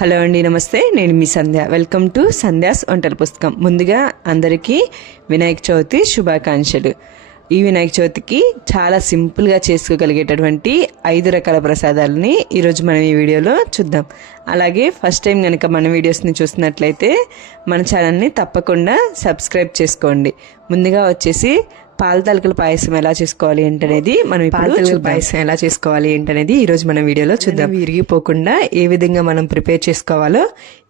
Hello అండి నమస్తే. నేను మీ సంధ్య. వెల్కమ్ టు సంధ్యాస్ వంటల పుస్తకం. ముందుగా అందరికీ వినాయక చవితి శుభాకాంక్షలు. ఈ వినాయక చవితికి చాలా సింపుల్గా చేసుకోగలిగేటటువంటి ఐదు రకాల ప్రసాదాలని ఈరోజు మనం ఈ వీడియోలో చూద్దాం. అలాగే ఫస్ట్ టైం కనుక మన వీడియోస్ని చూస్తున్నట్లయితే మన ఛానల్ని తప్పకుండా సబ్స్క్రైబ్ చేసుకోండి. ముందుగా వచ్చేసి పాల తలకల పాయసం ఎలా చేసుకోవాలి ఏంటనేది మనం పాల తలకల పాయసం ఎలా చేసుకోవాలి ఏంటనేది ఈ రోజు మన వీడియోలో చూద్దాం. విరిగిపోకుండా ఏ విధంగా మనం ప్రిపేర్ చేసుకోవాలో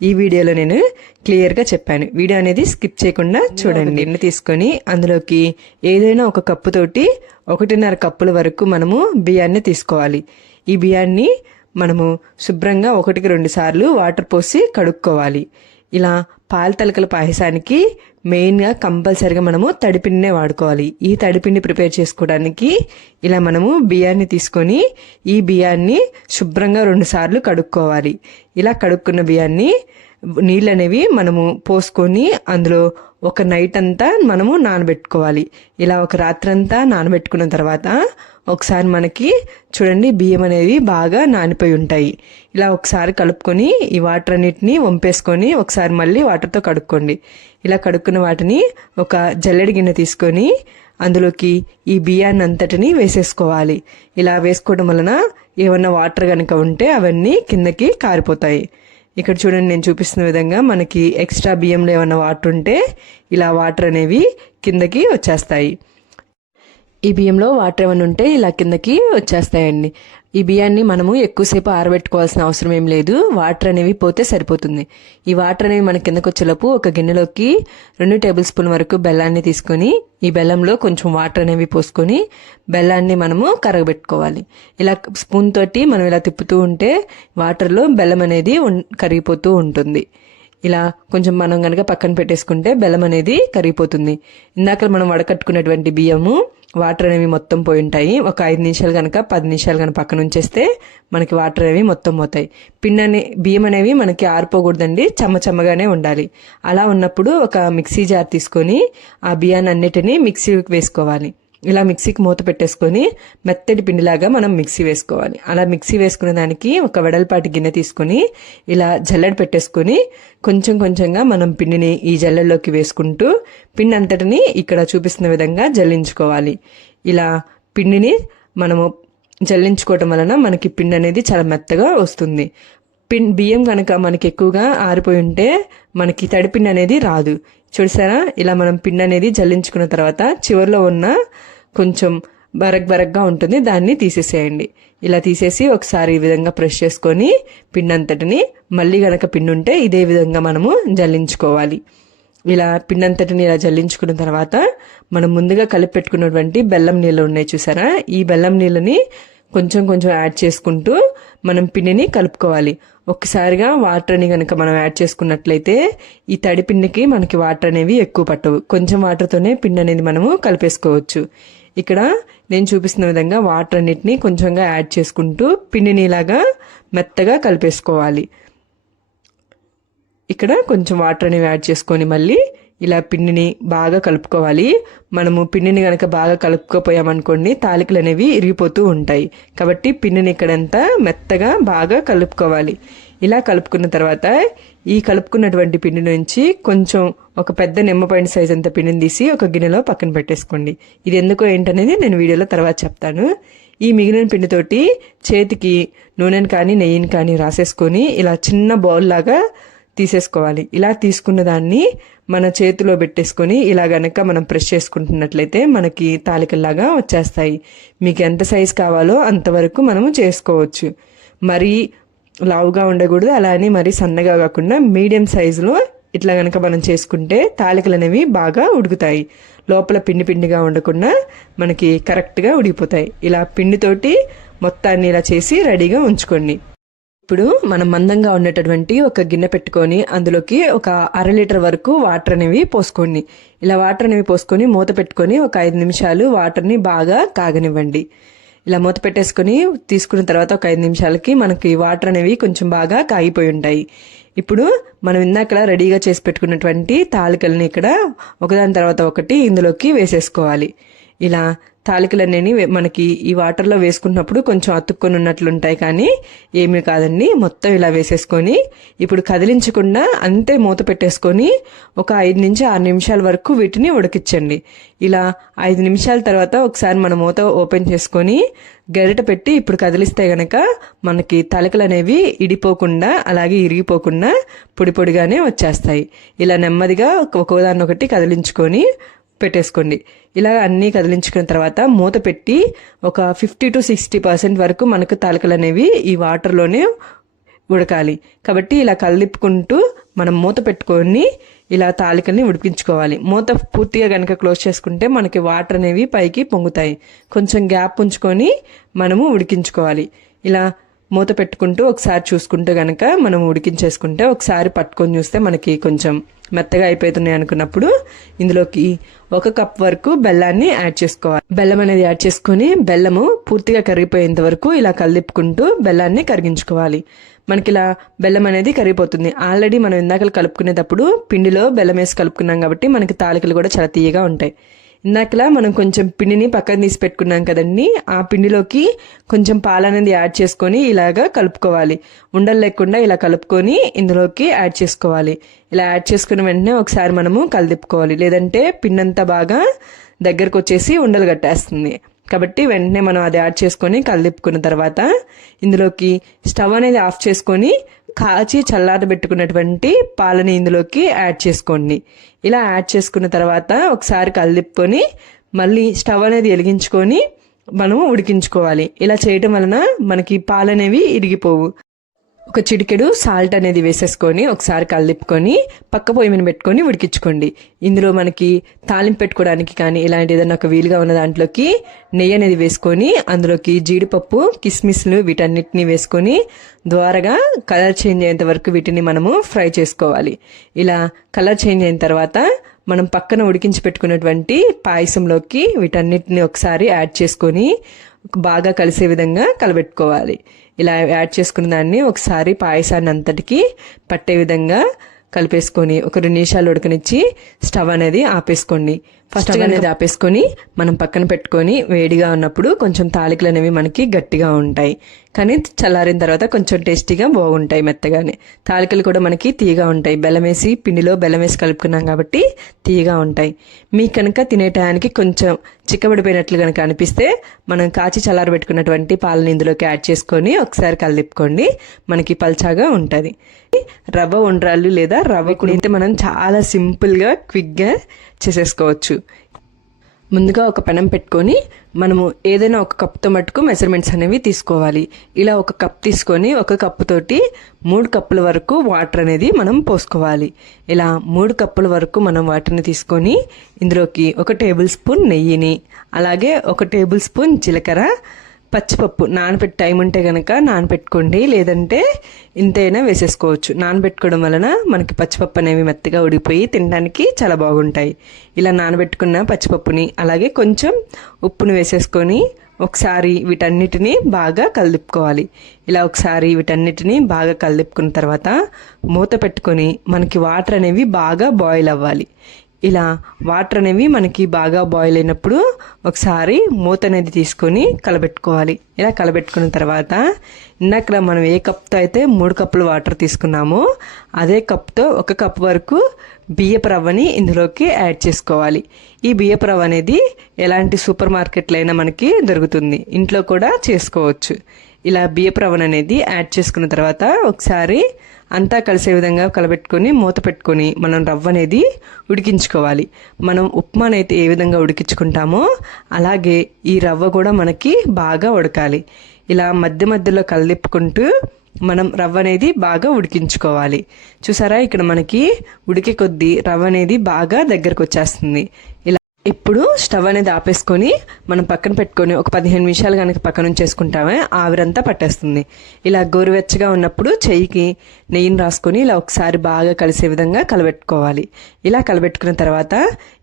ఈ వీడియోలో నేను క్లియర్గా చెప్పాను. వీడియో అనేది స్కిప్ చేయకుండా చూడండి. గిన్నె తీసుకొని అందులోకి ఏదైనా ఒక కప్పు తోటి ఒకటిన్నర కప్పుల వరకు మనము బియ్యాన్ని తీసుకోవాలి. ఈ బియ్యాన్ని మనము శుభ్రంగా ఒకటికి రెండు సార్లు వాటర్ పోసి కడుక్కోవాలి. ఇలా పాల తలకల పాయసానికి మెయిన్గా కంపల్సరిగా మనము తడిపిండినే వాడుకోవాలి. ఈ తడిపిండి ప్రిపేర్ చేసుకోవడానికి ఇలా మనము బియ్యాన్ని తీసుకొని ఈ బియ్యాన్ని శుభ్రంగా రెండుసార్లు కడుక్కోవాలి. ఇలా కడుక్కున్న బియ్యాన్ని నీళ్ళు అనేవి మనము పోసుకొని అందులో ఒక నైట్ అంతా మనము నానబెట్టుకోవాలి. ఇలా ఒక రాత్రంతా నానబెట్టుకున్న తర్వాత ఒకసారి మనకి చూడండి బియ్యం అనేవి బాగా నానిపోయి ఉంటాయి. ఇలా ఒకసారి కలుపుకొని ఈ వాటర్ అన్నిటిని వంపేసుకొని ఒకసారి మళ్ళీ వాటర్తో కడుక్కోండి. ఇలా కడుక్కున్న వాటిని ఒక జల్లెడి గిన్నె తీసుకొని అందులోకి ఈ బియ్యాన్ని అంతటిని వేసేసుకోవాలి. ఇలా వేసుకోవడం వలన ఏమన్నా వాటర్ కనుక ఉంటే అవన్నీ కిందకి కారిపోతాయి. ఇక్కడ చూడండి నేను చూపిస్తున్న విధంగా మనకి ఎక్స్ట్రా బియ్యంలో ఏమన్నా వాటర్ ఉంటే ఇలా వాటర్ అనేవి కిందకి వచ్చేస్తాయి. ఈ బియ్యంలో వాటర్ ఏమైనా ఉంటే ఇలా కిందకి వచ్చేస్తాయండి. ఈ బియ్యాన్ని మనము ఎక్కువసేపు ఆరబెట్టుకోవాల్సిన అవసరం ఏం లేదు. వాటర్ అనేవి పోతే సరిపోతుంది. ఈ వాటర్ అనేవి మన కిందకు వచ్చేలోపు ఒక గిన్నెలోకి రెండు టేబుల్ స్పూన్ వరకు బెల్లాన్ని తీసుకొని ఈ బెల్లంలో కొంచెం వాటర్ అనేవి పోసుకొని బెల్లాన్ని మనము కరగబెట్టుకోవాలి. ఇలా స్పూన్ తోటి మనం ఇలా తిప్పుతూ ఉంటే వాటర్లో బెల్లం అనేది కరిగిపోతూ ఉంటుంది. ఇలా కొంచెం మనం గనక పక్కన పెట్టేసుకుంటే బెల్లం అనేది కరిగిపోతుంది. ఇందాక మనం వడకట్టుకున్నటువంటి బియ్యము వాటర్ అనేవి మొత్తం పోయి ఉంటాయి. ఒక ఐదు నిమిషాలు కనుక పది నిమిషాలు కనుక పక్కన ఉంచేస్తే మనకి వాటర్ అనేవి మొత్తం పోతాయి. పిండి అనే బియ్యం అనేవి మనకి ఆరిపోకూడదండి చెమ్మచెమ్మగానే ఉండాలి. అలా ఉన్నప్పుడు ఒక మిక్సీ జార్ తీసుకొని ఆ బియ్యాన్ని అన్నిటినీ మిక్సీకి వేసుకోవాలి. ఇలా మిక్సీకి మూత పెట్టేసుకొని మెత్తటి పిండిలాగా మనం మిక్సీ వేసుకోవాలి. అలా మిక్సీ వేసుకున్న దానికి ఒక వెడల్పాటి గిన్నె తీసుకొని ఇలా జల్లెడ పెట్టేసుకొని కొంచెం కొంచెంగా మనం పిండిని ఈ జల్లెడలోకి వేసుకుంటూ పిండి అంతటిని ఇక్కడ చూపిస్తున్న విధంగా జల్లించుకోవాలి. ఇలా పిండిని మనము జల్లించుకోవటం వలన మనకి పిండి అనేది చాలా మెత్తగా వస్తుంది. పిన్ బియ్యం కనుక మనకి ఎక్కువగా ఆరిపోయి ఉంటే మనకి తడిపిండి అనేది రాదు. చూసారా? ఇలా మనం పిండి అనేది జల్లించుకున్న తర్వాత చివరిలో ఉన్న కొంచెం బరగ్ బరగ్గా ఉంటుంది. దాన్ని తీసేసేయండి. ఇలా తీసేసి ఒకసారి ఈ విధంగా ప్రెస్ చేసుకొని పిండి అంతటిని మళ్ళీ గనక పిండి ఉంటే ఇదే విధంగా మనము జల్లించుకోవాలి. ఇలా పిండంతటిని ఇలా జల్లించుకున్న తర్వాత మనం ముందుగా కలిపి పెట్టుకున్నటువంటి బెల్లం నీళ్ళు ఉన్నాయి చూసారా? ఈ బెల్లం నీళ్ళని కొంచెం కొంచెం యాడ్ చేసుకుంటూ మనం పిండిని కలుపుకోవాలి. ఒక్కసారిగా వాటర్ని కనుక మనం యాడ్ చేసుకున్నట్లయితే ఈ తడి పిండికి మనకి వాటర్ అనేవి ఎక్కువ పట్టవు. కొంచెం వాటర్తోనే పిండి అనేది మనము కలిపేసుకోవచ్చు. ఇక్కడ నేను చూపిస్తున్న విధంగా వాటర్ అన్నిటిని కొంచెంగా యాడ్ చేసుకుంటూ పిండిని ఇలాగా మెత్తగా కలిపేసుకోవాలి. ఇక్కడ కొంచెం వాటర్ అనేవి యాడ్ చేసుకొని మళ్ళీ ఇలా పిండిని బాగా కలుపుకోవాలి. మనము పిండిని కనుక బాగా కలుపుకోపోయామనుకోండి తాలికలు అనేవి ఇరిగిపోతూ ఉంటాయి. కాబట్టి పిండిని ఇక్కడంతా మెత్తగా బాగా కలుపుకోవాలి. ఇలా కలుపుకున్న తర్వాత ఈ కలుపుకున్నటువంటి పిండి నుంచి కొంచెం ఒక పెద్ద నిమ్మపండి సైజ్ అంత పిండిని తీసి ఒక గిన్నెలో పక్కన పెట్టేసుకోండి. ఇది ఎందుకో ఏంటనేది నేను వీడియోలో తర్వాత చెప్తాను. ఈ మిగిలిన పిండితోటి చేతికి నూనెని కానీ నెయ్యిని కానీ రాసేసుకొని ఇలా చిన్న బౌల్ లాగా తీసేసుకోవాలి. ఇలా తీసుకున్న దాన్ని మన చేతిలో పెట్టేసుకొని ఇలా గనక మనం ప్రెస్ చేసుకుంటున్నట్లయితే మనకి తాలికల్లాగా వచ్చేస్తాయి. మీకు ఎంత సైజు కావాలో అంతవరకు మనము చేసుకోవచ్చు. మరీ లావుగా ఉండకూడదు. అలానే మరీ సన్నగా కాకుండా మీడియం సైజులో ఇట్లా గనక మనం చేసుకుంటే తాలికలు అనేవి బాగా ఉడుకుతాయి. లోపల పిండి పిండిగా ఉండకుండా మనకి కరెక్ట్గా ఉడికిపోతాయి. ఇలా పిండితోటి మొత్తాన్ని ఇలా చేసి రెడీగా ఉంచుకోండి. ఇప్పుడు మనం మందంగా ఉండేటటువంటి ఒక గిన్నె పెట్టుకొని అందులోకి ఒక అర లీటర్ వరకు వాటర్ అనేవి పోసుకోండి. ఇలా వాటర్ అనేవి పోసుకొని మూత పెట్టుకొని ఒక ఐదు నిమిషాలు వాటర్ని బాగా కాగనివ్వండి. ఇలా మూత పెట్టేసుకొని తీసుకున్న తర్వాత ఒక ఐదు నిమిషాలకి మనకి వాటర్ అనేవి కొంచెం బాగా కాగిపోయి ఉంటాయి. ఇప్పుడు మనం ఇందాక రెడీగా చేసి పెట్టుకున్నటువంటి తాలికల్ని ఇక్కడ ఒకదాని తర్వాత ఒకటి ఇందులోకి వేసేసుకోవాలి. ఇలా తాలికలన్నీ మనకి ఈ వాటర్లో వేసుకున్నప్పుడు కొంచెం అతుక్కొని ఉన్నట్లు ఉంటాయి కానీ ఏమీ కాదండి. మొత్తం ఇలా వేసేసుకొని ఇప్పుడు కదిలించకుండా అంతే మూత పెట్టేసుకొని ఒక ఐదు నుంచి ఆరు నిమిషాల వరకు వీటిని ఉడికించండి. ఇలా ఐదు నిమిషాల తర్వాత ఒకసారి మన మూత ఓపెన్ చేసుకొని గరిట పెట్టి ఇప్పుడు కదిలిస్తే గనక మనకి తలకలు అనేవి ఇడిపోకుండా అలాగే ఇరిగిపోకుండా పొడి పొడిగానే వచ్చేస్తాయి. ఇలా నెమ్మదిగా ఒక్కోదాన్ని ఒకటి కదిలించుకొని పెట్టేసుకోండి. ఇలా అన్నీ కదిలించుకున్న తర్వాత మూత పెట్టి ఒక ఫిఫ్టీ టు సిక్స్టీ పర్సెంట్ వరకు మనకు తలకలు అనేవి ఈ వాటర్లోనే ఉడకాలి. కాబట్టి ఇలా కదిలిపుకుంటూ మనం మూత పెట్టుకొని ఇలా తాలికల్ని ఉడికించుకోవాలి. మూత పూర్తిగా కనుక క్లోజ్ చేసుకుంటే మనకి వాటర్ అనేవి పైకి పొంగుతాయి. కొంచెం గ్యాప్ ఉంచుకొని మనము ఉడికించుకోవాలి. ఇలా మూత పెట్టుకుంటూ ఒకసారి చూసుకుంటే కనుక మనం ఉడికించేసుకుంటే ఒకసారి పట్టుకొని చూస్తే మనకి కొంచెం మెత్తగా అయిపోతున్నాయి అనుకున్నప్పుడు ఇందులోకి ఒక కప్ వరకు బెల్లాన్ని యాడ్ చేసుకోవాలి. బెల్లం అనేది యాడ్ చేసుకొని బెల్లము పూర్తిగా కరిగిపోయేంత వరకు ఇలా కలిపుకుంటూ బెల్లాన్ని కరిగించుకోవాలి. మనకి ఇలా బెల్లం అనేది కరిగిపోతుంది. ఆల్రెడీ మనం ఇందాక కలుపుకునేటప్పుడు పిండిలో బెల్లం వేసి కలుపుకున్నాం కాబట్టి మనకి తాలికలు కూడా చాలా తీయగా ఉంటాయి. ఇందాకలా మనం కొంచెం పిండిని పక్కన తీసి పెట్టుకున్నాం కదండి. ఆ పిండిలోకి కొంచెం పాలు అనేది యాడ్ చేసుకొని ఇలాగా కలుపుకోవాలి. ఉండలు లేకుండా ఇలా కలుపుకొని ఇందులోకి యాడ్ చేసుకోవాలి. ఇలా యాడ్ చేసుకున్న వెంటనే ఒకసారి మనము కలిదిప్పుకోవాలి. లేదంటే పిండి అంతా బాగా దగ్గరకు వచ్చేసి ఉండలు కట్టేస్తుంది. కాబట్టి వెంటనే మనం అది యాడ్ చేసుకొని కలిదిప్పుకున్న తర్వాత ఇందులోకి స్టవ్ అనేది ఆఫ్ చేసుకొని కాచి చల్లారబెట్టుకున్నటువంటి పాలని ఇందులోకి యాడ్ చేసుకోండి. ఇలా యాడ్ చేసుకున్న తర్వాత ఒకసారి కలిపుకొని మళ్ళీ స్టవ్ అనేది వెలిగించుకొని మనం ఉడికించుకోవాలి. ఇలా చేయటం వలన మనకి పాలు అనేవి ఇరిగిపోవు. ఒక చిటికెడు సాల్ట్ అనేది వేసేసుకొని ఒకసారి కలిపుకొని పక్క పొయ్యి మీద పెట్టుకొని ఉడికించుకోండి. ఇందులో మనకి తాలింపు పెట్టుకోవడానికి కానీ ఇలాంటి ఏదైనా ఒక వీలుగా ఉన్న దాంట్లోకి నెయ్యి అనేది వేసుకొని అందులోకి జీడిపప్పు కిస్మిస్లు వీటన్నిటిని వేసుకొని ద్వారగా కలర్ చేంజ్ అయ్యేంత వరకు వీటిని మనము ఫ్రై చేసుకోవాలి. ఇలా కలర్ చేంజ్ అయిన తర్వాత మనం పక్కన ఉడికించి పెట్టుకున్నటువంటి పాయసంలోకి వీటన్నిటిని ఒకసారి యాడ్ చేసుకొని బాగా కలిసే విధంగా కలబెట్టుకోవాలి. ఇలా యాడ్ చేసుకున్న దాన్ని ఒకసారి పాయసాన్ని అంతటికి పట్టే విధంగా కలిపేసుకొని ఒక రెండు నిమిషాలు ఉడకనిచ్చి స్టవ్ అనేది ఆపేసుకోండి. ఫస్ట్ అనేది ఆపేసుకొని మనం పక్కన పెట్టుకొని వేడిగా ఉన్నప్పుడు కొంచెం తాలికలు అనేవి మనకి గట్టిగా ఉంటాయి. కానీ చల్లారిన తర్వాత కొంచెం టేస్టీగా బాగుంటాయి మెత్తగానే. తాలికలు కూడా మనకి తీయగా ఉంటాయి. బెల్లం వేసి పిండిలో బెల్లం వేసి కలుపుకున్నాం కాబట్టి తీయగా ఉంటాయి. మీకు కనుక తినే టయానికి కొంచెం చిక్కబడిపోయినట్లు కనుక అనిపిస్తే మనం కాచి చల్లారి పెట్టుకున్నటువంటి పాలని ఇందులోకి యాడ్ చేసుకొని ఒకసారి కలిపుకోండి మనకి పల్చాగా ఉంటుంది. రవ్వ ఉండ్రాళ్ళు లేదా రవ్వ కుడితే మనం చాలా సింపుల్గా క్విక్గా చేసేసుకోవచ్చు. ముందుగా ఒక పెనం పెట్టుకొని మనము ఏదైనా ఒక కప్తో మటుకు మెజర్మెంట్స్ అనేవి తీసుకోవాలి. ఇలా ఒక కప్ తీసుకొని ఒక కప్పుతోటి మూడు కప్పుల వరకు వాటర్ అనేది మనం పోసుకోవాలి. ఇలా మూడు కప్పుల వరకు మనం వాటర్ని తీసుకొని ఇందులోకి ఒక టేబుల్ స్పూన్ నెయ్యిని అలాగే ఒక టేబుల్ స్పూన్ జీలకర్ర పచ్చిపప్పు నానబెట్టి టైం ఉంటే కనుక నానబెట్టుకోండి. లేదంటే ఇంతైనా వేసేసుకోవచ్చు. నానబెట్టుకోవడం వలన మనకి పచ్చిపప్పు అనేవి మెత్తగా ఉడిపోయి తినడానికి చాలా బాగుంటాయి. ఇలా నానబెట్టుకున్న పచ్చిపప్పుని అలాగే కొంచెం ఉప్పును వేసేసుకొని ఒకసారి వీటన్నిటిని బాగా కలిపుకోవాలి. ఇలా ఒకసారి వీటన్నిటిని బాగా కలిపుకున్న తర్వాత మూత పెట్టుకొని మనకి వాటర్ అనేవి బాగా బాయిల్ అవ్వాలి. ఇలా వాటర్ అనేవి మనకి బాగా బాయిల్ అయినప్పుడు ఒకసారి మూత అనేది తీసుకొని కలబెట్టుకోవాలి. ఇలా కలబెట్టుకున్న తర్వాత ఇందాక మనం ఏ కప్తో అయితే మూడు కప్పులు వాటర్ తీసుకున్నామో అదే కప్తో ఒక కప్ వరకు బియ్యపు రవ్వని ఇందులోకి యాడ్ చేసుకోవాలి. ఈ బియ్యపు రవ్వ అనేది ఎలాంటి సూపర్ మార్కెట్లో అయినా మనకి దొరుకుతుంది. ఇంట్లో కూడా చేసుకోవచ్చు. ఇలా బియ్యపు రవ్వను అనేది యాడ్ చేసుకున్న తర్వాత ఒకసారి అంతా కలిసే విధంగా కలబెట్టుకొని మూత పెట్టుకొని మనం రవ్వ అనేది ఉడికించుకోవాలి. మనం ఉప్మానైతే ఏ విధంగా ఉడికించుకుంటామో అలాగే ఈ రవ్వ కూడా మనకి బాగా ఉడకాలి. ఇలా మధ్య మధ్యలో కలదిప్పుకుంటూ మనం రవ్వ అనేది బాగా ఉడికించుకోవాలి. చూసారా? ఇక్కడ మనకి ఉడికే కొద్దీ రవ్వ అనేది బాగా దగ్గరకు వచ్చేస్తుంది ఇలా ఇప్పుడు స్టవ్ అనేది ఆపేసుకొని మనం పక్కన పెట్టుకొని ఒక పదిహేను నిమిషాలు కనుక పక్కన ఉంచేసుకుంటామే ఆవిరంతా పట్టేస్తుంది. ఇలా గోరువెచ్చగా ఉన్నప్పుడు చెయ్యికి నెయ్యిని రాసుకొని ఇలా ఒకసారి బాగా కలిసే విధంగా కలబెట్టుకోవాలి. ఇలా కలబెట్టుకున్న తర్వాత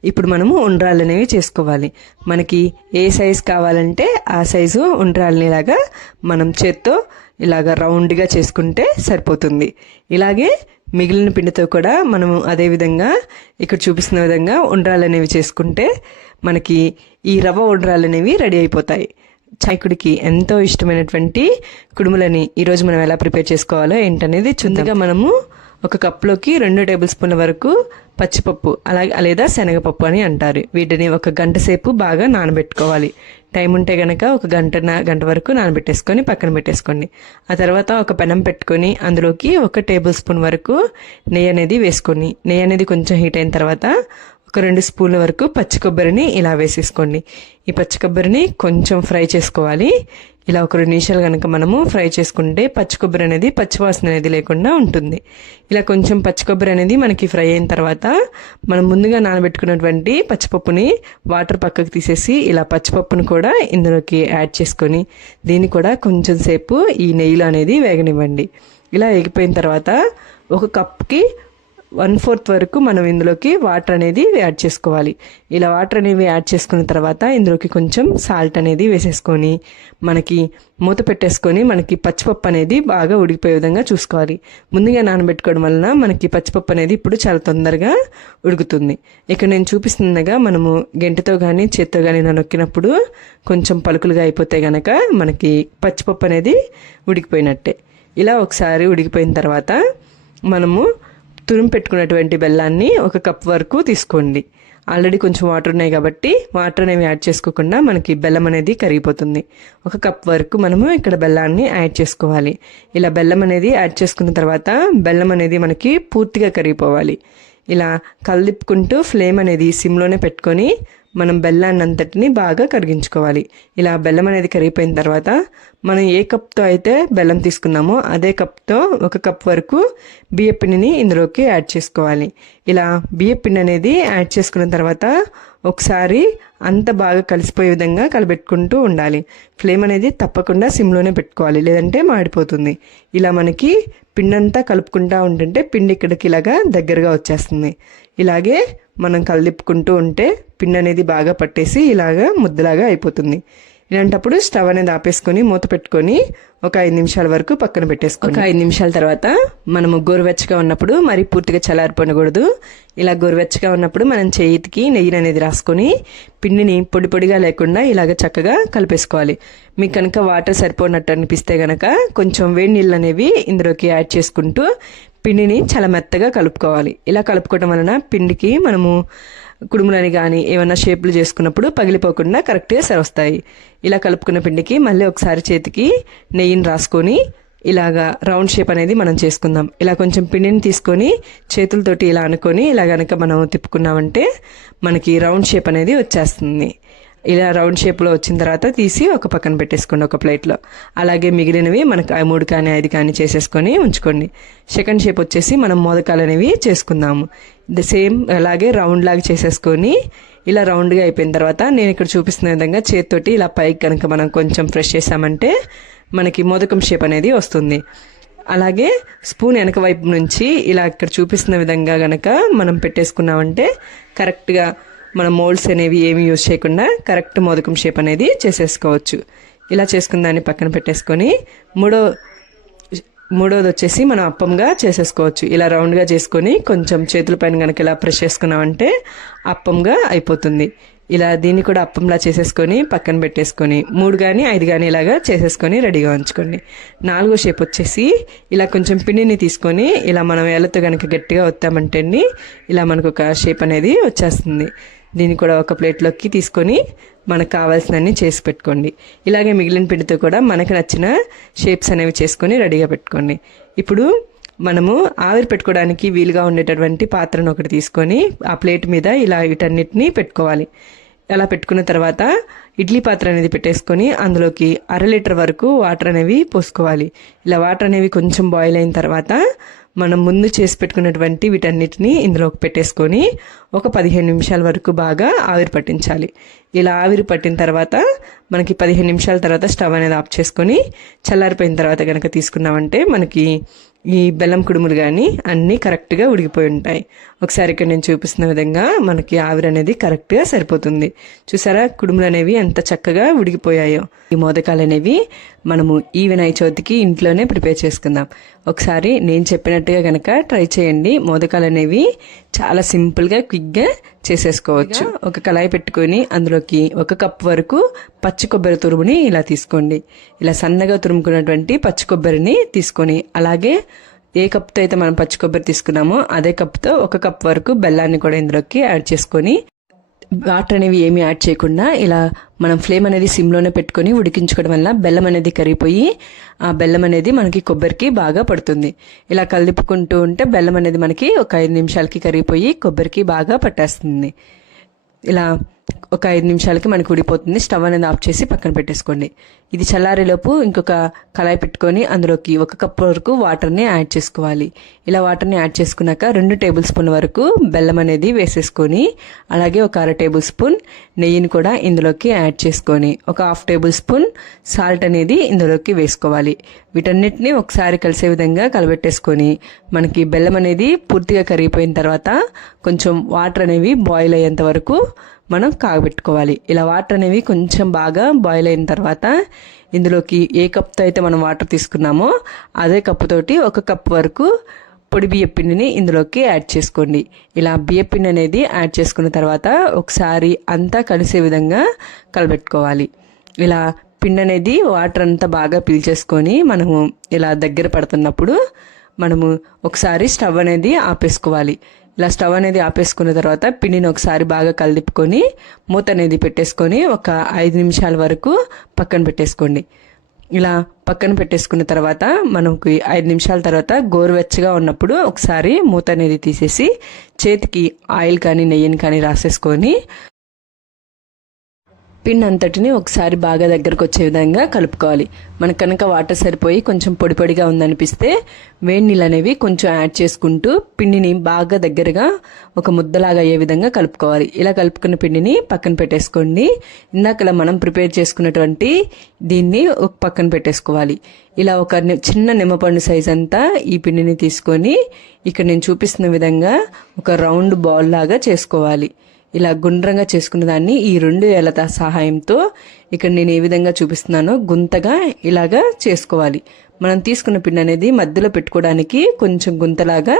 ఇప్పుడు మనము ఉండ్రాళ్ళు అనేవి చేసుకోవాలి. మనకి ఏ సైజు కావాలంటే ఆ సైజు ఉండ్రాళ్ళని ఇలాగా మనం చేత్తో ఇలాగ రౌండ్గా చేసుకుంటే సరిపోతుంది. ఇలాగే మిగిలిన పిండితో కూడా మనము అదే విధంగా ఇక్కడ చూపిస్తున్న విధంగా ఉండ్రాలు అనేవి చేసుకుంటే మనకి ఈ రవ్వ ఉండ్రాలు అనేవి రెడీ అయిపోతాయి. చాయకుడికి ఎంతో ఇష్టమైనటువంటి కుడుములని ఈరోజు మనం ఎలా ప్రిపేర్ చేసుకోవాలో ఏంటనేది చుందగా మనము ఒక కప్లోకి రెండు టేబుల్ స్పూన్ల వరకు పచ్చిపప్పు అలాగే లేదా శనగపప్పు అని అంటారు. వీటిని ఒక గంట సేపు బాగా నానబెట్టుకోవాలి. టైం ఉంటే గనక ఒక గంట గంట వరకు నానబెట్టేసుకొని పక్కన పెట్టేసుకోండి. ఆ తర్వాత ఒక పెనం పెట్టుకొని అందులోకి ఒక టేబుల్ స్పూన్ వరకు నెయ్యి అనేది వేసుకొని నెయ్యి అనేది కొంచెం హీట్ అయిన తర్వాత ఒక రెండు స్పూన్ల వరకు పచ్చి కొబ్బరిని ఇలా వేసేసుకోండి. ఈ పచ్చి కొబ్బరిని కొంచెం ఫ్రై చేసుకోవాలి. ఇలా ఒక రెండు నిమిషాలు కనుక మనము ఫ్రై చేసుకుంటే పచ్చి కొబ్బరి అనేది పచ్చివాసన అనేది లేకుండా ఉంటుంది. ఇలా కొంచెం పచ్చి కొబ్బరి అనేది మనకి ఫ్రై అయిన తర్వాత మనం ముందుగా నానబెట్టుకున్నటువంటి పచ్చిపప్పుని వాటర్ పక్కకు తీసేసి ఇలా పచ్చిపప్పును కూడా ఇందులోకి యాడ్ చేసుకొని దీన్ని కూడా కొంచెం సేపు ఈ నెయ్యిలో అనేది వేగనివ్వండి. ఇలా వేగిపోయిన తర్వాత ఒక కప్కి వన్ ఫోర్త్ వరకు మనం ఇందులోకి వాటర్ అనేది యాడ్ చేసుకోవాలి. ఇలా వాటర్ అనేవి యాడ్ చేసుకున్న తర్వాత ఇందులోకి కొంచెం సాల్ట్ అనేది వేసేసుకొని మనకి మూత పెట్టేసుకొని మనకి పచ్చిపప్పు అనేది బాగా ఉడికిపోయే విధంగా చూసుకోవాలి. ముందుగా నానబెట్టుకోవడం వలన మనకి పచ్చిపప్పు అనేది ఇప్పుడు చాలా తొందరగా ఉడుకుతుంది. ఇక్కడ నేను చూపిస్తుండగా మనము గంటతో కానీ చేత్తో కానీ నొక్కినప్పుడు కొంచెం పలుకులుగా అయిపోతే గనక మనకి పచ్చిపప్పు అనేది ఉడికిపోయినట్టే. ఇలా ఒకసారి ఉడికిపోయిన తర్వాత మనము తురుము పెట్టుకున్నటువంటి బెల్లాన్ని ఒక కప్ వరకు తీసుకోండి. ఆల్రెడీ కొంచెం వాటర్ ఉన్నాయి కాబట్టి వాటర్ అనేవి యాడ్ చేసుకోకుండా మనకి బెల్లం అనేది కరిగిపోతుంది. ఒక కప్ వరకు మనము ఇక్కడ బెల్లాన్ని యాడ్ చేసుకోవాలి. ఇలా బెల్లం అనేది యాడ్ చేసుకున్న తర్వాత బెల్లం అనేది మనకి పూర్తిగా కరిగిపోవాలి. ఇలా కలదిప్పుకుంటూ ఫ్లేమ్ అనేది సిమ్లోనే పెట్టుకొని మనం బెల్లాన్ని అంతటిని బాగా కరిగించుకోవాలి. ఇలా బెల్లం అనేది కరిగిపోయిన తర్వాత మనం ఏ కప్తో అయితే బెల్లం తీసుకున్నామో అదే కప్తో ఒక కప్ వరకు బియ్యపిండిని ఇందులోకి యాడ్ చేసుకోవాలి. ఇలా బియ్యపిండి అనేది యాడ్ చేసుకున్న తర్వాత ఒకసారి అంత బాగా కలిసిపోయే విధంగా కలబెట్టుకుంటూ ఉండాలి. ఫ్లేమ్ అనేది తప్పకుండా సిమ్లోనే పెట్టుకోవాలి లేదంటే మాడిపోతుంది. ఇలా మనకి పిండంతా కలుపుకుంటా కలుపుకుంటూ ఉంటుంటే పిండి ఇక్కడికి ఇలాగా దగ్గరగా వచ్చేస్తుంది. ఇలాగే మనం కలిపుకుంటూ ఉంటే పిండి అనేది బాగా పట్టేసి ఇలాగా ముద్దలాగా అయిపోతుంది. ఇలాంటప్పుడు స్టవ్ అనేది ఆపేసుకొని మూత పెట్టుకొని ఒక ఐదు నిమిషాల వరకు పక్కన పెట్టేసుకోండి. ఒక ఐదు నిమిషాల తర్వాత మనము గోరువెచ్చగా ఉన్నప్పుడు మరి పూర్తిగా చల్లారిపోనకూడదు. ఇలా గోరువెచ్చగా ఉన్నప్పుడు మనం చేతికి నెయ్యి అనేది రాసుకొని పిండిని పొడి పొడిగా లేకుండా ఇలాగ చక్కగా కలిపేసుకోవాలి. మీకు కనుక వాటర్ సరిపోనట్టు అనిపిస్తే గనక కొంచెం వేడి నీళ్ళు అనేవి ఇందులోకి యాడ్ చేసుకుంటూ పిండిని చాలా మెత్తగా కలుపుకోవాలి. ఇలా కలుపుకోవడం వలన పిండికి మనము కుడుములని కానీ ఏమైనా షేపులు చేసుకున్నప్పుడు పగిలిపోకుండా కరెక్ట్గా సరొస్తాయి. ఇలా కలుపుకున్న పిండికి మళ్ళీ ఒకసారి చేతికి నెయ్యిని రాసుకొని ఇలాగా రౌండ్ షేప్ అనేది మనం చేసుకుందాం. ఇలా కొంచెం పిండిని తీసుకొని చేతులతోటి ఇలా అనుకొని ఇలా కనుక మనం తిప్పుకున్నామంటే మనకి రౌండ్ షేప్ అనేది వచ్చేస్తుంది. ఇలా రౌండ్ షేప్లో వచ్చిన తర్వాత తీసి ఒక పక్కన పెట్టేసుకోండి ఒక ప్లేట్లో అలాగే మిగిలినవి మనకు మూడు కానీ ఐదు కానీ చేసేసుకొని ఉంచుకోండి. సెకండ్ షేప్ వచ్చేసి మనం మోదకాలు అనేవి చేసుకుందాము. ద సేమ్ అలాగే రౌండ్ లాగా చేసేసుకొని ఇలా రౌండ్గా అయిపోయిన తర్వాత నేను ఇక్కడ చూపిస్తున్న విధంగా చేతితోటి ఇలా పైకి కనుక మనం కొంచెం ఫ్రెష్ చేసామంటే మనకి మోదకం షేప్ అనేది వస్తుంది. అలాగే స్పూన్ వెనక వైపు నుంచి ఇలా ఇక్కడ చూపిస్తున్న విధంగా గనక మనం పెట్టేసుకున్నామంటే కరెక్ట్గా మన మోల్డ్స్ అనేవి ఏమి యూజ్ చేయకుండా కరెక్ట్ మోదకం షేప్ అనేది చేసేసుకోవచ్చు. ఇలా చేసుకున్న దాన్ని పక్కన పెట్టేసుకొని మూడో మూడోది వచ్చేసి మనం అప్పంగా చేసేసుకోవచ్చు. ఇలా రౌండ్గా చేసుకొని కొంచెం చేతుల పైన కనుక ఇలా ప్రెస్ చేసుకున్నామంటే అప్పంగా అయిపోతుంది. ఇలా దీన్ని కూడా అప్పంలా చేసేసుకొని పక్కన పెట్టేసుకొని మూడు కానీ ఐదు కానీ ఇలాగా చేసేసుకొని రెడీగా ఉంచుకోండి. నాలుగో షేప్ వచ్చేసి ఇలా కొంచెం పిండిని తీసుకొని ఇలా మనం ఏళ్ళతో కనుక గట్టిగా వస్తామంటే ఇలా మనకు ఒక షేప్ అనేది వచ్చేస్తుంది. దీన్ని కూడా ఒక ప్లేట్లోకి తీసుకొని మనకు కావాల్సినన్ని చేసి పెట్టుకోండి. ఇలాగే మిగిలిన పిండితో కూడా మనకు నచ్చిన షేప్స్ అనేవి చేసుకొని రెడీగా పెట్టుకోండి. ఇప్పుడు మనము ఆవిరి పెట్టుకోవడానికి వీలుగా ఉండేటటువంటి పాత్రను ఒకటి తీసుకొని ఆ ప్లేట్ మీద ఇలా వీటన్నిటిని పెట్టుకోవాలి. అలా పెట్టుకున్న తర్వాత ఇడ్లీ పాత్ర అనేది పెట్టేసుకొని అందులోకి అర లీటర్ వరకు వాటర్ అనేవి పోసుకోవాలి. ఇలా వాటర్ అనేవి కొంచెం బాయిల్ అయిన తర్వాత మనం ముందు చేసి పెట్టుకున్నటువంటి వీటన్నిటిని ఇందులోకి పెట్టేసుకొని ఒక పదిహేను నిమిషాల వరకు బాగా ఆవిరి పట్టించాలి. ఇలా ఆవిరి పట్టిన తర్వాత మనకి పదిహేను నిమిషాల తర్వాత స్టవ్ అనేది ఆఫ్ చేసుకొని చల్లారిపోయిన తర్వాత కనుక తీసుకున్నామంటే మనకి ఈ బెల్లం కుడుములు కానీ అన్నీ కరెక్ట్గా ఉడికిపోయి ఉంటాయి. ఒకసారి ఇక్కడ నేను చూపిస్తున్న విధంగా మనకి ఆవిరి అనేది కరెక్ట్గా సరిపోతుంది. చూసారా? కుడుములు అనేవి ఎంత చక్కగా ఉడికిపోయాయో. ఈ మోదకాలు అనేవి మనము ఈ వినాయక చవితికి ఇంట్లోనే ప్రిపేర్ చేసుకుందాం. ఒకసారి నేను చెప్పినట్టుగా కనుక ట్రై చేయండి. మోదకాలు అనేవి చాలా సింపుల్గా క్విక్గా చేసేసుకోవచ్చు. ఒక కళాయి పెట్టుకొని అందులోకి ఒక కప్ వరకు పచ్చి కొబ్బరి తురుముని ఇలా తీసుకోండి. ఇలా సన్నగా తురుముకున్నటువంటి పచ్చి కొబ్బరిని తీసుకొని అలాగే ఏ కప్తో అయితే మనం పచ్చి కొబ్బరి తీసుకున్నామో అదే కప్తో ఒక కప్ వరకు బెల్లాన్ని కూడా ఇందులోకి యాడ్ చేసుకొని వాటర్ అనేవి ఏమీ యాడ్ చేయకుండా ఇలా మనం ఫ్లేమ్ అనేది సిమ్లోనే పెట్టుకొని ఉడికించుకోవడం వల్ల బెల్లం అనేది కరిగిపోయి ఆ బెల్లం అనేది మనకి కొబ్బరికి బాగా పడుతుంది. ఇలా కలిపుకుంటూ ఉంటే బెల్లం అనేది మనకి ఒక ఐదు నిమిషాలకి కరిగిపోయి కొబ్బరికి బాగా పట్టేస్తుంది. ఇలా ఒక ఐదు నిమిషాలకి మనకు ఉడిపోతుంది స్టవ్ అనేది ఆఫ్ చేసి పక్కన పెట్టేసుకోండి. ఇది చల్లారేలోపు ఇంకొక కళాయి పెట్టుకొని అందులోకి ఒక కప్ వరకు వాటర్ని యాడ్ చేసుకోవాలి. ఇలా వాటర్ని యాడ్ చేసుకున్నాక రెండు టేబుల్ స్పూన్ వరకు బెల్లం అనేది వేసేసుకొని అలాగే ఒక అర టేబుల్ స్పూన్ నెయ్యిని కూడా ఇందులోకి యాడ్ చేసుకొని ఒక హాఫ్ టేబుల్ స్పూన్ సాల్ట్ అనేది ఇందులోకి వేసుకోవాలి. వీటన్నిటిని ఒకసారి కలిసే విధంగా కలబెట్టేసుకొని మనకి బెల్లం అనేది పూర్తిగా కరిగిపోయిన తర్వాత కొంచెం వాటర్ అనేవి బాయిల్ అయ్యేంత వరకు మనం కాగబెట్టుకోవాలి. ఇలా వాటర్ అనేవి కొంచెం బాగా బాయిల్ అయిన తర్వాత ఇందులోకి ఏ కప్తో అయితే మనం వాటర్ తీసుకున్నామో అదే కప్పుతోటి ఒక కప్ వరకు పొడి బియ్య పిండిని ఇందులోకి యాడ్ చేసుకోండి. ఇలా బియ్య పిండి అనేది యాడ్ చేసుకున్న తర్వాత ఒకసారి అంతా కలిసే విధంగా కలబెట్టుకోవాలి. ఇలా పిండి అనేది వాటర్ అంతా బాగా పీల్చేసుకొని మనము ఇలా దగ్గర పడుతున్నప్పుడు మనము ఒకసారి స్టవ్ అనేది ఆపేసుకోవాలి. ఇలా స్టవ్ అనేది ఆపేసుకున్న తర్వాత పిండిని ఒకసారి బాగా కలిపుకొని మూత అనేది పెట్టేసుకొని ఒక ఐదు నిమిషాల వరకు పక్కన పెట్టేసుకోండి. ఇలా పక్కన పెట్టేసుకున్న తర్వాత మనకి ఐదు నిమిషాల తర్వాత గోరువెచ్చగా ఉన్నప్పుడు ఒకసారి మూత అనేది తీసేసి చేతికి ఆయిల్ కానీ నెయ్యిని కానీ రాసేసుకొని పిండి అంతటిని ఒకసారి బాగా దగ్గరకు వచ్చే విధంగా కలుపుకోవాలి. మనకు కనుక వాటర్ సరిపోయి కొంచెం పొడి పొడిగా ఉందనిపిస్తే వేడి నీళ్ళు అనేవి కొంచెం యాడ్ చేసుకుంటూ పిండిని బాగా దగ్గరగా ఒక ముద్దలాగా అయ్యే విధంగా కలుపుకోవాలి. ఇలా కలుపుకున్న పిండిని పక్కన పెట్టేసుకోండి. ఇందాకలా మనం ప్రిపేర్ చేసుకున్నటువంటి దీన్ని ఒక పక్కన పెట్టేసుకోవాలి. ఇలా ఒక చిన్న నిమ్మపండు సైజ్ అంతా ఈ పిండిని తీసుకొని ఇక్కడ నేను చూపిస్తున్న విధంగా ఒక రౌండ్ బాల్ లాగా చేసుకోవాలి. ఇలా గుండ్రంగా చేసుకున్న దాన్ని ఈ రెండు ఏలత సహాయంతో ఇక్కడ నేను ఏ విధంగా చూపిస్తున్నానో గుంతగా ఇలాగా చేసుకోవాలి. మనం తీసుకున్న పిండి అనేది మధ్యలో పెట్టుకోవడానికి కొంచెం గుంతలాగా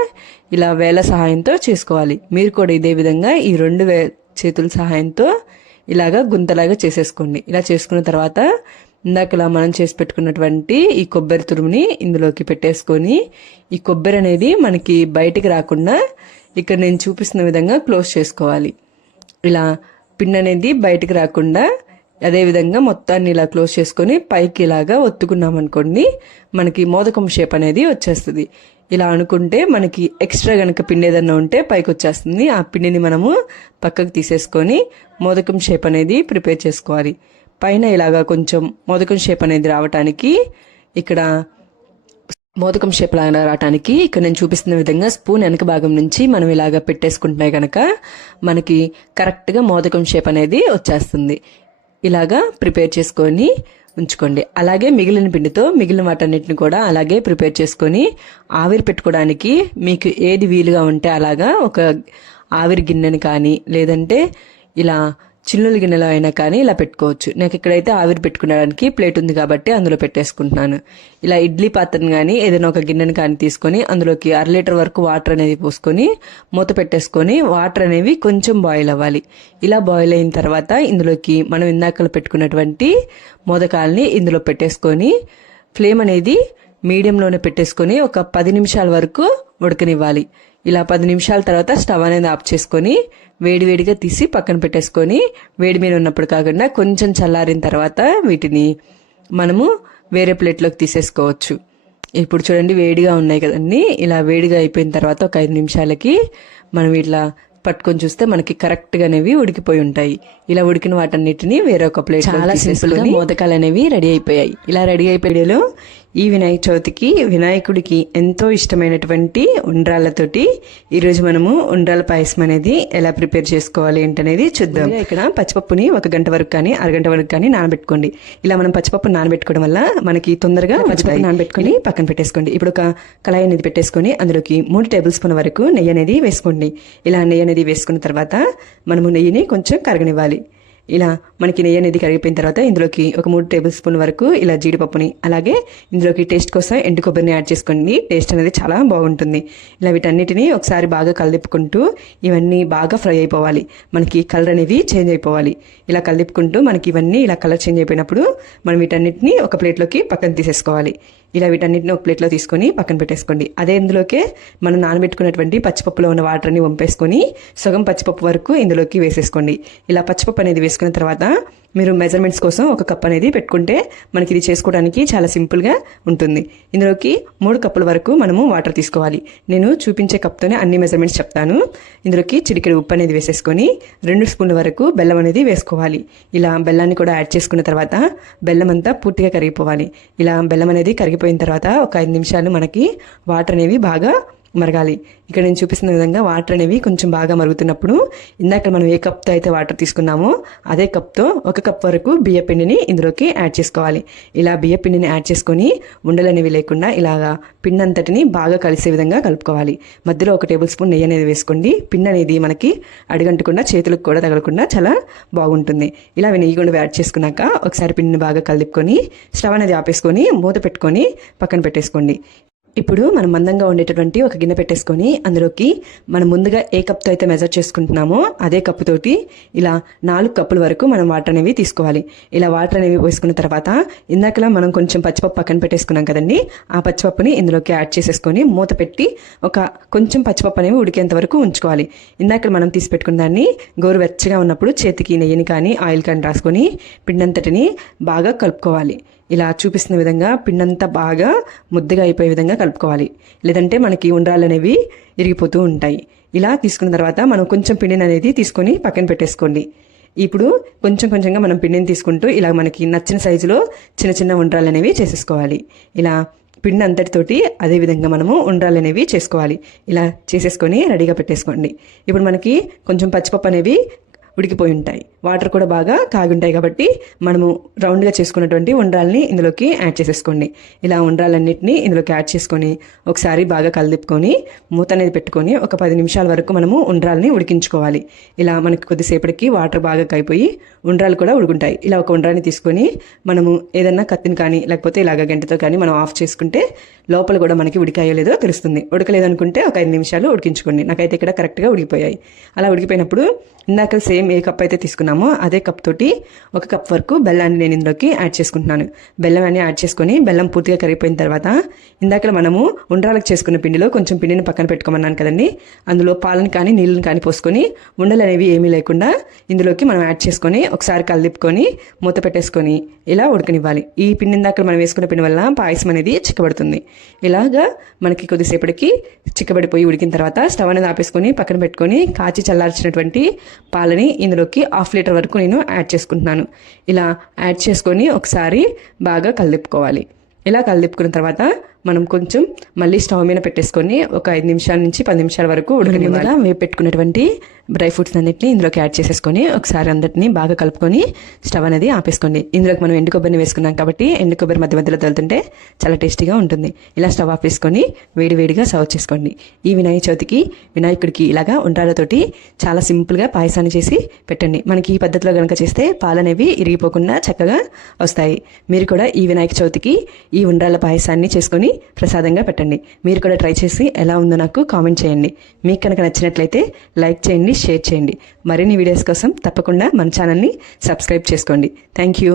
ఇలా వేల సహాయంతో చేసుకోవాలి. మీరు కూడా ఇదే విధంగా ఈ రెండు వే చేతుల సహాయంతో ఇలాగా గుంతలాగా చేసేసుకోండి. ఇలా చేసుకున్న తర్వాత ఇందాకలా మనం చేసి పెట్టుకున్నటువంటి ఈ కొబ్బరి తురుముని ఇందులోకి పెట్టేసుకొని ఈ కొబ్బరి అనేది మనకి బయటికి రాకుండా ఇక్కడ నేను చూపిస్తున్న విధంగా క్లోజ్ చేసుకోవాలి. ఇలా పిన్ అనేది బయటకు రాకుండా అదే విధంగా మొత్తాన్ని ఇలా క్లోజ్ చేసుకొని పైకి ఇలాగా ఒత్తుకున్నాం అనుకోండి మనకి మోదకం షేప్ అనేది వచ్చేస్తుంది. ఇలా అనుకుంటే మనకి ఎక్స్ట్రా గనక పిండి ఏదన్నా ఉంటే పైకి వచ్చేస్తుంది. ఆ పిండిని మనము పక్కకు తీసేసుకొని మోదకం షేప్ అనేది ప్రిపేర్ చేసుకోవాలి. పైన ఇలాగా కొంచెం మోదకం షేప్ అనేది రావటానికి ఇక్కడ మోదకం షేప్ లాగా రావటానికి ఇక్కడ నేను చూపిస్తున్న విధంగా స్పూన్ వెనక భాగం నుంచి మనం ఇలాగ పెట్టేసుకుంటున్నాయి కనుక మనకి కరెక్ట్గా మోదకం షేప్ అనేది వచ్చేస్తుంది. ఇలాగా ప్రిపేర్ చేసుకొని ఉంచుకోండి. అలాగే మిగిలిన పిండితో మిగిలిన వాటన్నిటిని కూడా అలాగే ప్రిపేర్ చేసుకొని ఆవిరి పెట్టుకోవడానికి మీకు ఏది వీలుగా ఉంటే అలాగా ఒక ఆవిరి గిన్నెని కానీ లేదంటే ఇలా చిల్లుల గిన్నెలో అయినా కానీ ఇలా పెట్టుకోవచ్చు. నాకు ఇక్కడైతే ఆవిరి పెట్టుకునడానికి ప్లేట్ ఉంది కాబట్టి అందులో పెట్టేసుకుంటున్నాను. ఇలా ఇడ్లీ పాత్రను కానీ ఏదైనా ఒక గిన్నెను కానీ తీసుకొని అందులోకి అర లీటర్ వరకు వాటర్ అనేది పోసుకొని మూత పెట్టేసుకొని వాటర్ అనేవి కొంచెం బాయిల్ అవ్వాలి. ఇలా బాయిల్ అయిన తర్వాత ఇందులోకి మనం ఇందాకలు పెట్టుకున్నటువంటి మోదకాలని ఇందులో పెట్టేసుకొని ఫ్లేమ్ అనేది మీడియంలోనే పెట్టేసుకొని ఒక పది నిమిషాల వరకు ఉడకనివ్వాలి. ఇలా పది నిమిషాల తర్వాత స్టవ్ అనేది ఆఫ్ చేసుకొని వేడివేడిగా తీసి పక్కన పెట్టేసుకొని వేడి మీద ఉన్నప్పుడు కాకుండా కొంచెం చల్లారిన తర్వాత వీటిని మనము వేరే ప్లేట్లోకి తీసేసుకోవచ్చు. ఇప్పుడు చూడండి వేడిగా ఉన్నాయి కదండి. ఇలా వేడిగా అయిపోయిన తర్వాత ఒక ఐదు నిమిషాలకి మనం ఇట్లా పట్టుకొని చూస్తే మనకి కరెక్ట్గా అనేవి ఉడికిపోయి ఉంటాయి. ఇలా ఉడికిన వాటన్నిటిని వేరొక ప్లేట్ చాలా సింపుల్గా మోదకాలు అనేవి రెడీ అయిపోయాయి. ఇలా రెడీ అయిపోయేలో ఈ వినాయక చవితికి వినాయకుడికి ఎంతో ఇష్టమైనటువంటి ఉండ్రాళ్ళతోటి ఈరోజు మనము ఉండ్రాల పాయసం అనేది ఎలా ప్రిపేర్ చేసుకోవాలి ఏంటనేది చూద్దాం. ఇక్కడ పచ్చిపప్పుని ఒక గంట వరకు కానీ అరగంట వరకు కానీ నానబెట్టుకోండి. ఇలా మనం పచ్చిపప్పు నానబెట్టుకోవడం వల్ల మనకి తొందరగా పచ్చిపప్పు నానబెట్టుకొని పక్కన పెట్టేసుకోండి. ఇప్పుడు ఒక కళాయి అనేది పెట్టేసుకొని అందులోకి మూడు టేబుల్ స్పూన్ వరకు నెయ్యి అనేది వేసుకోండి. ఇలా నెయ్యి అనేది వేసుకున్న తర్వాత మనము నెయ్యిని కొంచెం కరగనివ్వాలి. ఇలా మనకి నెయ్యి అనేది కరిగిపోయిన తర్వాత ఇందులోకి ఒక మూడు టేబుల్ స్పూన్ వరకు ఇలా జీడిపప్పుని అలాగే ఇందులోకి టేస్ట్ కోసం ఎండు కొబ్బరిని యాడ్ చేసుకోండి. టేస్ట్ అనేది చాలా బాగుంటుంది. ఇలా వీటన్నిటిని ఒకసారి బాగా కలిపుకుంటూ ఇవన్నీ బాగా ఫ్రై అయిపోవాలి. మనకి కలర్ అనేది చేంజ్ అయిపోవాలి. ఇలా కలిపుకుంటూ మనకి ఇవన్నీ ఇలా కలర్ చేంజ్ అయిపోయినప్పుడు మనం వీటన్నిటిని ఒక ప్లేట్లోకి పక్కన తీసేసుకోవాలి. ఇలా వీటన్నిటిని ఒక ప్లేట్లో తీసుకొని పక్కన పెట్టేసుకోండి. అదే ఇందులోకే మనం నానబెట్టుకున్నటువంటి పచ్చిపప్పులో ఉన్న వాటర్ని వంపేసుకొని సగం పచ్చిపప్పు వరకు ఇందులోకి వేసేసుకోండి. ఇలా పచ్చిపప్పు అనేది వేసుకున్న తర్వాత మీరు మెజర్మెంట్స్ కోసం ఒక కప్ అనేది పెట్టుకుంటే మనకి ఇది చేసుకోవడానికి చాలా సింపుల్గా ఉంటుంది. ఇందులోకి మూడు కప్పుల వరకు మనము వాటర్ తీసుకోవాలి. నేను చూపించే కప్తోనే అన్ని మెజర్మెంట్స్ చెప్తాను. ఇందులోకి చిటికెడు ఉప్పు అనేది వేసేసుకొని రెండు స్పూన్ల వరకు బెల్లం అనేది వేసుకోవాలి. ఇలా బెల్లాన్ని కూడా యాడ్ చేసుకున్న తర్వాత బెల్లం అంతా పూర్తిగా కరిగిపోవాలి. ఇలా బెల్లం అనేది కరిగిపోయిన తర్వాత ఒక ఐదు నిమిషాలు మనకి వాటర్ అనేవి బాగా మరగాలి. ఇక్కడ నేను చూపిస్తున్న విధంగా వాటర్ అనేవి కొంచెం బాగా మరుగుతున్నప్పుడు ఇందాక మనం ఏ కప్తో అయితే వాటర్ తీసుకున్నామో అదే కప్తో ఒక కప్ వరకు బియ్య పిండిని ఇందులోకి యాడ్ చేసుకోవాలి. ఇలా బియ్య పిండిని యాడ్ చేసుకొని ఉండలు అనేవి లేకుండా ఇలాగా పిండి అంతటిని బాగా కలిసే విధంగా కలుపుకోవాలి. మధ్యలో ఒక టేబుల్ స్పూన్ నెయ్యి అనేది వేసుకోండి. పిండి అనేది మనకి అడుగంటకుండా చేతులకు కూడా తగలకుండా చాలా బాగుంటుంది. ఇలా నెయ్యి కూడా యాడ్ చేసుకున్నాక ఒకసారి పిండిని బాగా కలుపుకొని స్టవ్ అనేది ఆపేసుకొని మూత పెట్టుకొని పక్కన పెట్టేసుకోండి. ఇప్పుడు మనం మందంగా ఉండేటటువంటి ఒక గిన్నె పెట్టేసుకొని అందులోకి మనం ముందుగా ఏ కప్తో అయితే మెజర్ చేసుకుంటున్నామో అదే కప్పుతోటి ఇలా నాలుగు కప్పుల వరకు మనం వాటర్ అనేవి తీసుకోవాలి. ఇలా వాటర్ అనేవి పోసుకున్న తర్వాత ఇందాకలా మనం కొంచెం పచ్చిపప్పు పక్కన పెట్టేసుకున్నాం కదండి. ఆ పచ్చిపప్పుని ఇందులోకి యాడ్ చేసేసుకొని మూత పెట్టి ఒక కొంచెం పచ్చిపప్పు అనేవి ఉడికేంత వరకు ఉంచుకోవాలి. ఇందాక మనం తీసి పెట్టుకున్న దాన్ని గోరువెచ్చగా ఉన్నప్పుడు చేతికి నెయ్యిని కానీ ఆయిల్ కానీ రాసుకొని పిండంతటిని బాగా కలుపుకోవాలి. ఇలా చూపిస్తున్న విధంగా పిండంతా బాగా ముద్దగా అయిపోయే విధంగా కలుపుకోవాలి. లేదంటే మనకి ఉండ్రాలు అనేవి ఇరిగిపోతూ ఉంటాయి. ఇలా తీసుకున్న తర్వాత మనం కొంచెం పిండిని అనేది తీసుకొని పక్కన పెట్టేసుకోండి. ఇప్పుడు కొంచెం కొంచెంగా మనం పిండిని తీసుకుంటూ ఇలా మనకి నచ్చిన సైజులో చిన్న చిన్న ఉండ్రాలు అనేవి చేసేసుకోవాలి. ఇలా పిండి అంతటితోటి అదే విధంగా మనము ఉండ్రాలు అనేవి చేసుకోవాలి. ఇలా చేసేసుకొని రెడీగా పెట్టేసుకోండి. ఇప్పుడు మనకి కొంచెం పచ్చిపప్పు అనేవి ఉడికిపోయి ఉంటాయి. వాటర్ కూడా బాగా కాగి ఉంటాయి కాబట్టి మనము రౌండ్గా చేసుకున్నటువంటి ఉండ్రాలని ఇందులోకి యాడ్ చేసేసుకోండి. ఇలా ఉండ్రాలన్నింటినీ ఇందులోకి యాడ్ చేసుకొని ఒకసారి బాగా కలిదిప్పుకొని మూత అనేది పెట్టుకొని ఒక పది నిమిషాల వరకు మనము ఉండ్రాలని ఉడికించుకోవాలి. ఇలా మనకి కొద్దిసేపటికి వాటర్ బాగా కాయిపోయి ఉండ్రాలు కూడా ఉడుకుంటాయి. ఇలా ఒక ఉండ్రాన్ని తీసుకొని మనము ఏదన్నా కత్తిని కానీ లేకపోతే ఇలాగ గంటతో కానీ మనం ఆఫ్ చేసుకుంటే లోపల కూడా మనకి ఉడికాయో లేదో తెలుస్తుంది. ఉడకలేదు అనుకుంటే ఒక ఐదు నిమిషాలు ఉడికించుకోండి. నాకైతే ఇక్కడ కరెక్ట్గా ఉడికిపోయాయి. అలా ఉడికిపోయినప్పుడు ఇందాక సేమ్ ఏ కప్ అయితే తీసుకున్నామో అదే కప్ తోటి ఒక కప్ వరకు బెల్లాన్ని నేను ఇందులోకి యాడ్ చేసుకుంటున్నాను. బెల్లం అన్ని యాడ్ చేసుకొని బెల్లం పూర్తిగా కరిగిపోయిన తర్వాత ఇందాక మనము ఉండ్రాలకు చేసుకున్న పిండిలో కొంచెం పిండిని పక్కన పెట్టుకోమన్నాను కదండి. అందులో పాలను కానీ నీళ్ళని కానీ పోసుకొని ఉండలు అనేవి ఏమీ లేకుండా ఇందులోకి మనం యాడ్ చేసుకొని ఒకసారి కలిపుకొని మూత పెట్టేసుకొని ఇలా ఉడకనివ్వాలి. ఈ పిండి ఇందాక మనం వేసుకున్న పిండి వల్ల పాయసం అనేది చిక్కబడుతుంది. ఇలాగా మనకి కొద్దిసేపటికి చిక్కబడిపోయి ఉడికిన తర్వాత స్టవ్ అనేది ఆపేసుకొని పక్కన పెట్టుకొని కాచి చల్లార్చినటువంటి పాలని ఇందులోకి హాఫ్ లీటర్ వరకు నేను యాడ్ చేసుకుంటున్నాను. ఇలా యాడ్ చేసుకొని ఒకసారి బాగా కలిపుకోవాలి ఇలా కలిపుకున్న తర్వాత మనం కొంచెం మళ్ళీ స్టవ్ మీద పెట్టేసుకొని ఒక ఐదు నిమిషాల నుంచి పది నిమిషాల వరకు ఉడకనివ్వాలి. వేపు పెట్టుకున్నటువంటి డ్రై ఫ్రూట్స్ అన్నిటిని ఇందులోకి యాడ్ చేసేసుకొని ఒకసారి అందరిని బాగా కలుపుకొని స్టవ్ అనేది ఆపేసుకోండి. ఇందులోకి మనం ఎండు కొబ్బరిని వేసుకున్నాం కాబట్టి ఎండు కొబ్బరి మధ్య మధ్యలో తగులుతుంటే చాలా టేస్టీగా ఉంటుంది. ఇలా స్టవ్ ఆపేసుకొని వేడి వేడిగా సర్వ్ చేసుకోండి. ఈ వినాయక చవితికి వినాయకుడికి ఇలాగా ఉండ్రాలతోటి చాలా సింపుల్గా పాయసాన్ని చేసి పెట్టండి. మనకి ఈ పద్ధతిలో కనుక చేస్తే పాలనేవి ఇరిగిపోకుండా చక్కగా వస్తాయి. మీరు కూడా ఈ వినాయక చవితికి ఈ ఉండ్రాల పాయసాన్ని చేసుకొని ప్రసాదంగా పెట్టండి. మీరు కూడా ట్రై చేసి ఎలా ఉందో నాకు కామెంట్ చేయండి. మీకు కనుక నచ్చినట్లయితే లైక్ చేయండి షేర్ చేయండి. మరిన్ని వీడియోస్ కోసం తప్పకుండా మన ఛానల్ని సబ్స్క్రైబ్ చేసుకోండి. Thank you.